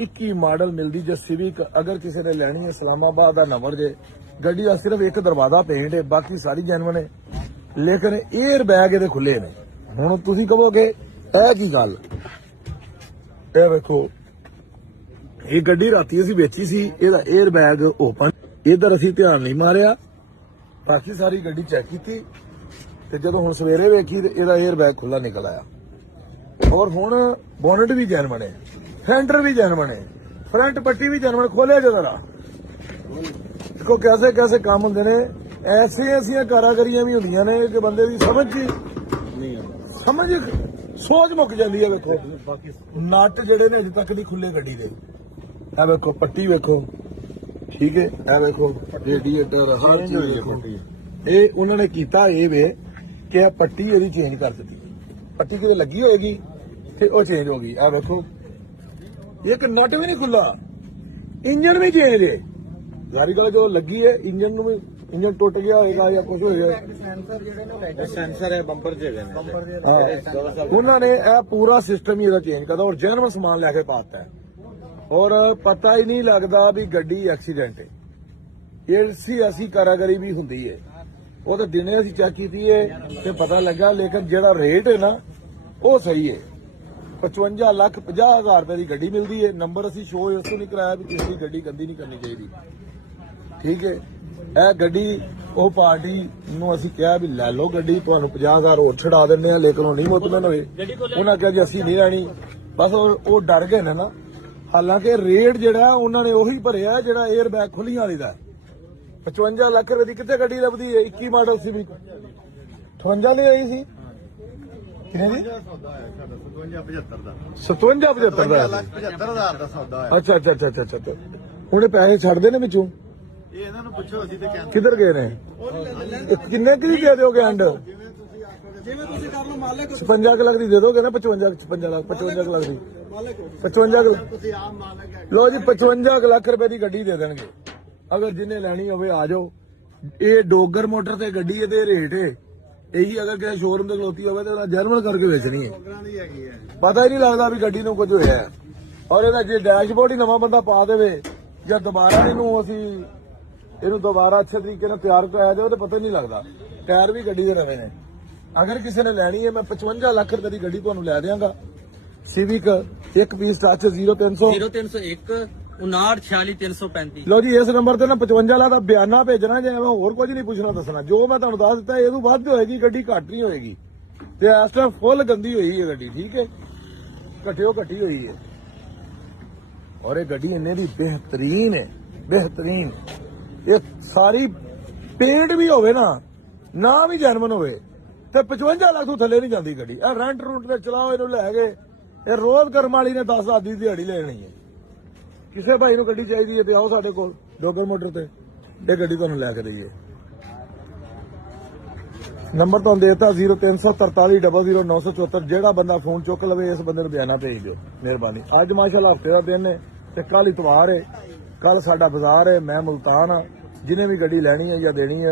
21 model ਮਿਲਦੀ ਜੇ civic ਅਗਰ ਕਿਸੇ ਨੇ ਲੈਣੀ ਹੈ ਇਸਲਾਮਾਬਾਦ ਦਾ ਨੰਬਰ ਜੇ ਗੱਡੀ ਦਾ ਸਿਰਫ ਇੱਕ ਦਰਵਾਜ਼ਾ ਪੇਂਟ ਹੈ ਬਾਕੀ ਸਾਰੀ ਜੈਨੂਇਨ ਹੈ ਲੇਕਿਨ 에ਅਰ ਬੈਗ ਇਹਦੇ ਖੁੱਲੇ ਨੇ। ਹੁਣ ਤੁਸੀਂ ਕਹੋਗੇ ਇਹ ਕੀ ਗੱਲ, ਇਹ ਵੇਖੋ ਇਹ ਗੱਡੀ ਰਾਤੀ ਅਸੀਂ ਵੇਚੀ ਸੀ, ਇਹਦਾ 에ਅਰ ਬੈਗ ਓਪਨ, ਇਧਰ ਅਸੀਂ ਧਿਆਨ ਨਹੀਂ ਮਾਰਿਆ, ਬਾਕੀ ਸਾਰੀ ਗੱਡੀ ਚੈੱਕ ਕੀਤੀ ਤੇ ਜਦੋਂ ਹੁਣ ਸਵੇਰੇ ਵੇਖੀ ਤੇ ਇਹਦਾ 에ਅਰ ਬੈਗ ਖੁੱਲਾ ਨਿਕਲ ਆਇਆ। ਔਰ ਹੁਣ ਬੋਨਟ ਵੀ ਜੈਨੂਇਨ ਹੈ, ਫੈਂਡਰ ਵੀ ਜੈਨੂਇਨ ਹੈ, ਫਰੰਟ ਪੱਟੀ ਵੀ ਜੈਨੂਇਨ। ਖੋਲਿਆ ਜਰਾ ਦੇਖੋ ਕੈਸੇ ਕੈਸੇ ਕੰਮ ਹੁੰਦੇ ਨੇ। ਐਸੀਆਂ ਕਾਰਾਗਰੀਆਂ ਵੀ ਹੁੰਦੀਆਂ ਨੇ ਕਿ ਬੰਦੇ ਦੀ ਸਮਝ ਸੋਚ ਮੁੱਕ ਜਾਂਦੀ ਹੈ। ਵੇਖੋ ਨਟ ਜਿਹੜੇ ਨੇ ਅਜੇ ਤੱਕ ਨਹੀਂ ਖੁੱਲੇ ਗੱਡੀ ਦੇ। ਇਹ ਵੇਖੋ ਪੱਟੀ ਵੇਖੋ, ਠੀਕ ਹੈ, ਇਹ ਵੇਖੋ ਰੇਡੀਏਟਰ ਹਰ ਚੀਜ਼ ਵੇਖੋ। ਇਹ ਉਹਨਾਂ ਨੇ ਕੀਤਾ ਇਹ ਵੇ ਕਿ ਇਹ ਪੱਟੀ ਇਹਦੀ ਚੇਂਜ ਕਰ ਦਿੱਤੀ, ਪੱਟੀ ਕਿਤੇ ਲੱਗੀ ਹੋਏਗੀ ਤੇ ਉਹ ਚੇਂਜ ਹੋ ਗਈ। ਇਹ ਵੇਖੋ ਇੱਕ ਨਟ ਵੀ ਨਹੀਂ ਖੁੱਲਾ, ਇੰਜਨ ਵੀ ਚੇਂਜ ਹੈ। ਸਾਰੀ ਗੱਲ ਜੋ ਲੱਗੀ ਹੈ ਇੰਜਨ ਨੂੰ ਵੀ, ਇੰਜਨ ਟੁੱਟ ਗਿਆ ਹੋਏਗਾ ਜਾਂ ਕੁਝ ਹੋਏਗਾ। ਸੈਂਸਰ ਹੈ ਬੰਪਰ ਦੇ ਨੇ, ਉਹਨਾਂ ਨੇ ਇਹ ਪੂਰਾ ਸਿਸਟਮ ਹੀ ਇਹਦਾ ਚੇਂਜ ਕਰਦਾ ਔਰ ਜੈਨੂਇਨ ਸਮਾਨ ਲੈ ਕੇ ਪਾਤਾ ਹੈ ਔਰ ਪਤਾ ਹੀ ਨਹੀਂ ਲੱਗਦਾ ਵੀ ਗੱਡੀ ਐਕਸੀਡੈਂਟ ਹੈ। ਐਸੀ ਕਾਰਾਗਰੀ ਵੀ ਹੁੰਦੀ ਹੈ। ਉਹ ਤਾਂ ਦਿਨੇ ਅਸੀਂ ਚੈੱਕ ਕੀਤੀ ਹੈ ਤੇ ਪਤਾ ਲੱਗਾ, ਲੇਕਿਨ ਜਿਹੜਾ ਰੇਟ ਹੈ ਨਾ ਉਹ ਸਹੀ ਹੈ। 55,50,000 ਰੁਪਏ ਦੀ ਗੱਡੀ ਮਿਲਦੀ ਹੈ। ਨੰਬਰ ਅਸੀਂ ਸ਼ੋਅ ਇਸ ਤੋਂ ਨਹੀਂ ਕਰਾਇਆ ਵੀ ਕਿਸੇ ਦੀ ਗੱਡੀ ਗੰਦੀ ਨਹੀਂ ਕਰਨੀ ਚਾਹੀਦੀ, ਠੀਕ ਹੈ। ਇਹ ਗੱਡੀ ਉਹ ਪਾਰਟੀ ਨੂੰ ਅਸੀਂ ਕਿਹਾ ਵੀ ਲੈ ਲਓ ਗੱਡੀ, ਤੁਹਾਨੂੰ 50,000 ਹੋਰ ਛਡਾ ਦਿੰਦੇ ਆ, ਲੇਕਿਨ ਉਹ ਨਹੀਂ ਮੁਤਮਨ ਹੋਏ। ਉਹਨਾਂ ਕਿਹਾ ਜੀ ਅਸੀਂ ਨਹੀਂ ਲੈਣੀ, ਬਸ ਉਹ ਡਰ ਗਏ ਨੇ ਨਾ। ਹਾਲਾਂਕਿ ਰੇਟ ਜਿਹੜਾ ਉਹਨਾਂ ਨੇ ਉਹੀ ਭਰਿਆ ਜਿਹੜਾ 에ਅਰ ਬੈਗ ਖੁੱਲੀਆਂ ਵਾਲੀ ਦਾ। 55 ਲੱਖ ਰੁਪਏ ਦੀ ਕਿੱਥੇ ਗੱਡੀ ਲੱਭਦੀ ਹੈ? 21 ਮਾਡਲ ਸੀ ਵੀ 58 ਨਹੀਂ ਆਈ ਸੀ, ਕਿੰਨੇ ਦੀ? 57 ਦਾ 57,75,000 ਦਾ ਸੌਦਾ ਹੈ। ਅੱਛਾ। ਹੁਣ ਪੈਸੇ ਛੱਡਦੇ ਨੇ ਵਿੱਚੋਂ? ਇਹ ਇਹਨਾਂ ਨੂੰ ਪੁੱਛੋ, ਅਸੀਂ ਤੇ ਕਹਿੰਦੇ ਕਿੱਧਰ ਗਏ ਨੇ? ਕਿੰਨੇ ਕੁ ਦੀ ਦੇ ਦਿਓਗੇ ਐਂਡ? ਜਿਵੇਂ ਤੁਸੀਂ ਕਰ ਲਓ ਮਾਲਕ 55 ਲੱਖ ਦੀ ਦੇ ਦੋਗੇ ਨਾ? 55 ਲੱਖ ਦੀ 55 ਲੱਖ। ਤੁਸੀਂ ਆਮ ਮਾਲਕ ਹੈ। ਲੋ ਜੀ 55 ਲੱਖ ਰੁਪਏ ਦੀ ਗੱਡੀ ਦੇ ਦੇਣਗੇ ਅਗਰ ਜਿਹਨੇ ਲੈਣੀ ਹੋਵੇ ਆ ਜਾਓ। ਇਹ ਡੋਗਰ ਮੋਟਰ ਤੇ ਗੱਡੀ ਇਹਦੇ ਰੇਟ ਹੈ ਇਹੀ। ਅਗਰ ਕਿਸੇ ਸ਼ੋਰੂਮ ਤੇ ਖਲੋਤੀ ਹੋਵੇ ਤਾਂ ਜਰਮਨ ਕਰਕੇ ਵੇਚਣੀ ਹੈ। ਪਤਾ ਹੀ ਨਹੀਂ ਲੱਗਦਾ ਵੀ ਗੱਡੀ ਨੂੰ ਕੁਝ ਹੋਇਆ ਹੈ। ਔਰ ਇਹਦਾ ਜੇ ਡੈਸ਼ਬੋਰਡ ਹੀ ਨਵਾਂ ਬੰਦਾ ਪਾ ਦੇਵੇ ਜਾਂ ਦੁਬਾਰਾ ਇਹਨੂੰ ਦੁਬਾਰਾ ਅੱਛੇ ਤਰੀਕੇ ਨਾਲ ਤਿਆਰ ਕਰਾਇਆ ਜਾਵੇ ਤਾਂ ਪਤਾ ਹੀ ਨਹੀਂ ਲੱਗਦਾ। ਟਾਇਰ ਵੀ ਗੱਡੀ ਦੇ ਨਵੇਂ ਨੇ। ਅਗਰ ਕਿਸੇ ਨੇ ਲੈਣੀ ਹੈ ਮੈਂ 55 ਲੱਖ ਰੁਪਏ ਦੀ ਗੱਡੀ ਤੁਹਾਨੂੰ ਲੈ ਦਿਆਂਗਾ। ਸਿਵਿਕ ਇੱਕ ਪੀਸ ਟੱਚ 0300 0301 5946 ਲੋ ਜੀ ਇਸ ਨੰਬਰ ਤੇ ਨਾ 55 ਲੱਖ ਦਾ ਬਿਆਨਾ ਭੇਜਣਾ ਜੇ। ਮੈਂ ਹੋਰ ਕੁਝ ਨਹੀਂ ਪੁੱਛਣਾ ਦੱਸਣਾ, ਜੋ ਮੈਂ ਤੁਹਾਨੂੰ ਦੱਸ ਦਿੱਤਾ ਇਹ ਤੋਂ ਵੱਧ ਹੋਏਗੀ ਗੱਡੀ, ਘੱਟ ਨਹੀਂ ਹੋਏਗੀ। ਤੇ ਇਸ ਟਾਈਮ ਫੁੱਲ ਗੰਦੀ ਹੋਈ ਹੈ ਗੱਡੀ, ਠੀਕ ਹੈ, ਘੱਟੀ ਹੋਈ ਹੈ। ਔਰ ਇਹ ਗੱਡੀ ਇੰਨੇ ਦੀ ਬਿਹਤਰੀਨ ਹੈ, ਬਿਹਤਰੀਨ। ਇਹ ਸਾਰੀ ਪੇਂਟ ਵੀ ਹੋਵੇ ਨਾ ਵੀ ਜੈਨੂਇਨ ਹੋਵੇ ਤੇ 55 ਲੱਖ ਤੋਂ ਥੱਲੇ ਨਹੀਂ ਜਾਂਦੀ ਗੱਡੀ। ਇਹ ਰੈਂਟ ਰੂਟ ਤੇ ਚਲਾਓ ਇਹਨੂੰ ਲੈ ਕੇ। ਇਹ ਰੋਜ਼ ਕਰਮ ਵਾਲੀ ਨੇ 10 ਆਦੀ ਦਿਹਾੜੀ ਲੈਣੀ ਹੈ। ਕਿਸੇ ਭਾਈ ਨੂੰ ਗੱਡੀ ਚਾਹੀਦੀ ਹੈ ਤੇ ਆਓ ਸਾਡੇ ਕੋਲ ਡੋਗਰ ਮੋਟਰ ਤੇ, ਇਹ ਗੱਡੀ ਤੁਹਾਨੂੰ ਲੈ ਕੇ ਦਈਏ। ਨੰਬਰ ਤੁਹਾਨੂੰ ਦੇਤਾ 0343 00974। ਜਿਹੜਾ ਬੰਦਾ ਫੋਨ ਚੁੱਕ ਲਵੇ ਇਸ ਬੰਦੇ ਨੂੰ ਬਿਆਨਾ ਭੇਜ ਦਿਓ, ਮਿਹਰਬਾਨੀ। ਅੱਜ ਮਾਸ਼ਾਅੱਲਾ ਹਫਤੇ ਦਾ ਦਿਨ ਹੈ ਤੇ ਕੱਲ ਇਤਵਾਰ ਹੈ, ਕੱਲ ਸਾਡਾ ਬਾਜ਼ਾਰ ਹੈ। ਮੈਂ ਮੁਲਤਾਨ ਆ, ਜਿਹਨੇ ਵੀ ਗੱਡੀ ਲੈਣੀ ਹੈ ਜਾਂ ਦੇਣੀ ਹੈ